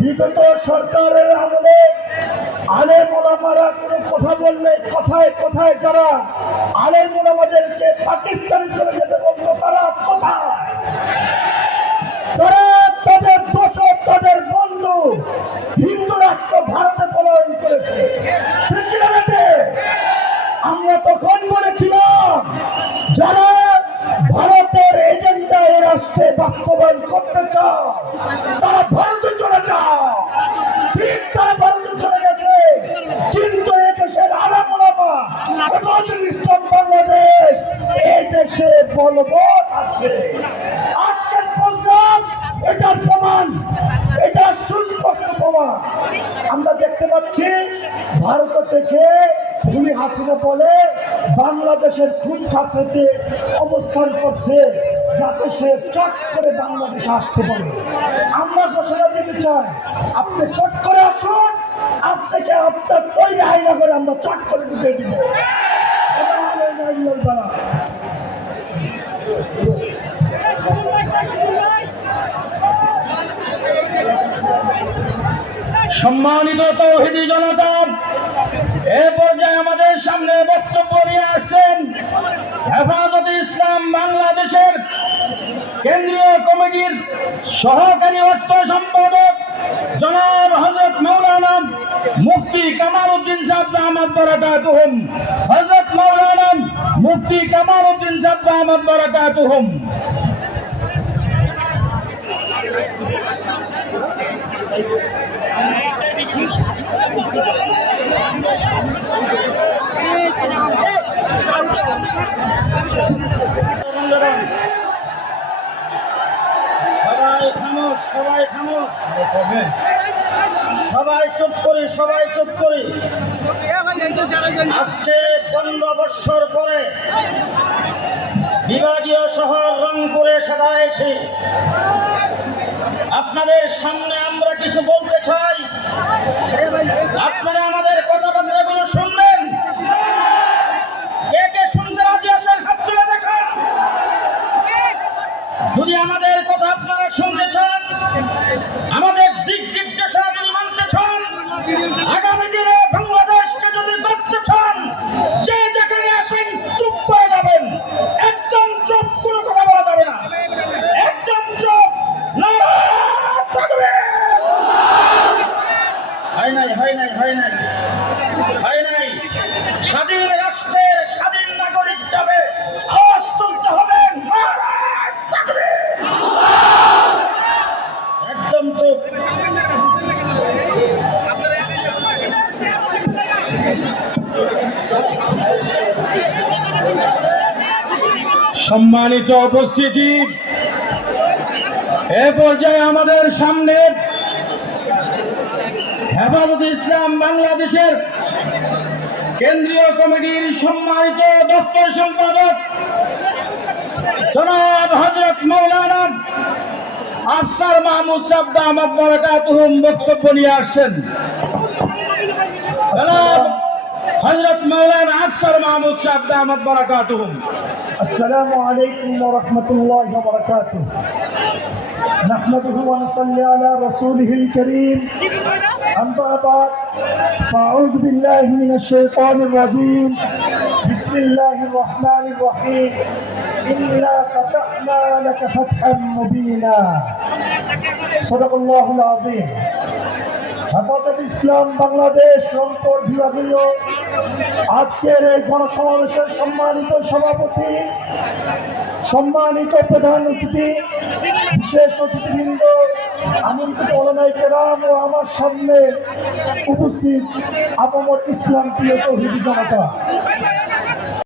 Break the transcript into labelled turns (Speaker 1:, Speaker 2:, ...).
Speaker 1: বিগত সরকারের আমলে আলেম ওলামারা কোনো কথা বললে, কথায় কথায় যারা আলেম ওলামাদেরকে পাকিস্তানে চলে যেতে বলতো তারা কোথায় তাদের তাদের বন্ধু হিন্দু রাষ্ট্র ভারতে পলায়ন করেছে? আমরা তখন বলেছিলাম যারা ভারতের এজেন্ডা এ রাষ্ট্রে বাস্তবায়ন করতে চাও তারা ভারতে চলে যাও ঠিক তারা ভারতে চলে গেছে কিন্তু এ দেশের আলামা হেফাজুল ইসলাম বাংলাদেশ এই দেশে বলবৎ আছে আজকের প্রোগ্রাম এটার প্রমাণ। এটা সুস্পষ্ট প্রমাণ। আমরা দেখতে পাচ্ছি, ভারত থেকে খুনি হাসিনা বলে বাংলাদেশের খুন কাছেতে অবস্থান করছে, যাতে সে চট করে বাংলাদেশে আসতে পারে। আমরা ঘোষণা দিতে চাই, আপনি চট করে আসুন, আপনাকে আপনার তৈরি আইনা করে আমরা চট করে ঢুকে দিব এটা হলো নাইজুল বালা।
Speaker 2: সম্মানিত তৌহিদি জনতা, এ পর্যায়ে আমাদের সামনে বক্তব্য নিয়ে আসছেন হেফাজত ইসলাম বাংলাদেশের কেন্দ্রীয় কমিটির সহকারী অর্থ সম্পাদক জনাব হজরত মৌলানা মুফতি কামাল উদ্দিন সাহেব আহমদ বারাকাতুহুম। হজরত মৌলানা মুফতি কামাল উদ্দিন সাহেব আহমদ বারাকাতুহুম। সবাই খামোশ সবাই চুপ করি সবাই চুপ করি আজকে পনেরো বৎসর পরে বিভাগীয় শহর রংপুরে এসে আপনাদের সামনে আমরা কিছু বলতে চাই আপনারা সম্মানিত উপস্থিতি। এ পর্যায়ে আমাদের সামনে হেফাজত ইসলাম বাংলাদেশের কেন্দ্রীয় কমিটির সম্মানিত দপ্তর সম্পাদক জনাব হজরত মৌলানা আফসার মাহমুদ আহমদ বরকাতুহুম বক্তব্য নিয়ে আসছেন। হজরত মৌলানা আফসার মাহমুদ সাহেব আহমদ বরকাতুহুম
Speaker 1: السلام عليكم ورحمة الله وبركاته نحمده ونصلي على رسوله الكريم أما بعد فأعوذ بالله من الشيطان الرجيم بسم الله الرحمن الرحيم إنا فتحنا لك فتحا مبينا صدق الله العظيم হেফাজত ইসলাম বাংলাদেশ রংপুর বিভাগীয় আজকের এই গণসমাবেশের সম্মানিত সভাপতি, সম্মানিত প্রধান অতিথি, বিশেষ অতিথিবৃন্দ, আমন্ত্রিত ওলামাই কেরাম ও আমার সামনে উপস্থিত আপামর ইসলাম প্রিয় তৌহিদি জনতা।